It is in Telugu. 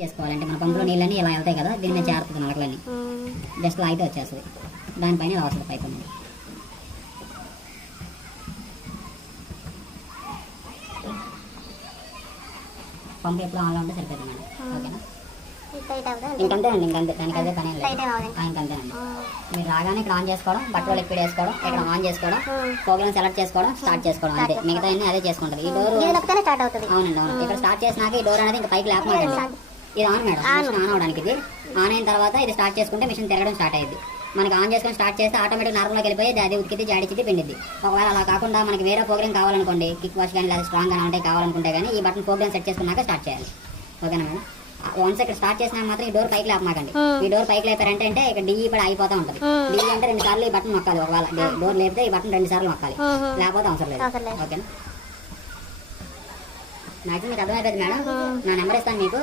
చేసుకోవాలంటే మన పంపులో నీళ్ళని ఇలా వెళ్తాయి కదా, దీని మీద చేరుతుంది నలకలన్నీ. జస్ట్ లాగితే వచ్చేస్తుంది. దానిపైన ఇలా వస్తుంది పైప్ అనేది. పంపు ఎప్పుడు ఆన్లో ఉంటే సరిపోతుంది మేడం. ఓకేనా? ఇంకంతేనండి, ఇంకంతే. దానికి అదే పని లేదు. ఇంకంతేనండి. మీరు రాగానే ఇక్కడ ఆన్ చేసుకోవడం, బట్టలో లిక్విడ్ వేసుకోవడం, ఇక్కడ ఆన్ చేసుకోవడం, ప్రోగ్రామ్ సెలెక్ట్ చేసుకోవడం, స్టార్ట్ చేసుకోవడం, అంతే. మిగతా అన్ని అదే చేసుకుంటుంది. ఈ డోర్ అవునండి, అవును. ఇక్కడ స్టార్ట్ చేసినాక ఈ డోర్ అనేది ఇంకా పైకి లేపమాకండి. ఇది ఆన్ మేడం, మిషన్ ఆన్ అవడానికి. ఇది ఆన్ అయిన తర్వాత ఇది స్టార్ట్ చేసుకుంటే మిషన్ తిరగడం స్టార్ట్ అయ్యింది. మనకి ఆన్ చేసుకొని స్టార్ట్ చేస్తే ఆటోమేటిక్ నార్మల్లోకి వెళ్ళిపోయి అది ఉతికితే జాడిచ్చిది పిండిద్ది. ఒకవేళ అలా కాకుండా మనకి వేరే ప్రోగ్రామ్ కావాలనుకోండి, కిక్ వాష్ కానీ లేదా స్ట్రాంగ్ కానీ ఉంటాయి కావాలనుకుంటే కానీ ఈ బటన్ ప్రోగ్రామ్ సెట్ చేసుకున్నాక స్టార్ట్ చేయాలి. ఓకేనా మేడం? వన్స్ ఇక్కడ స్టార్ట్ చేసినా మాత్రం ఈ డోర్ పైకి లేపమాకండి. ఈ డోర్ పైకి లేపారంటే అంటే ఇక్కడ డిఈ పడి అయిపోతా ఉంటుంది. డిఈ అంటే 2 సార్లు ఈ బటన్ నొక్కాలి. ఒకవేళ డోర్ లేపితే ఈ బటన్ 2 సార్లు నొక్కాలి, లేకపోతే అవసరం లేదు. ఓకేనా? మ్యాక్సిమం మీకు అర్థమైపోయింది మేడం. నా నెంబర్ ఇస్తాను మీకు.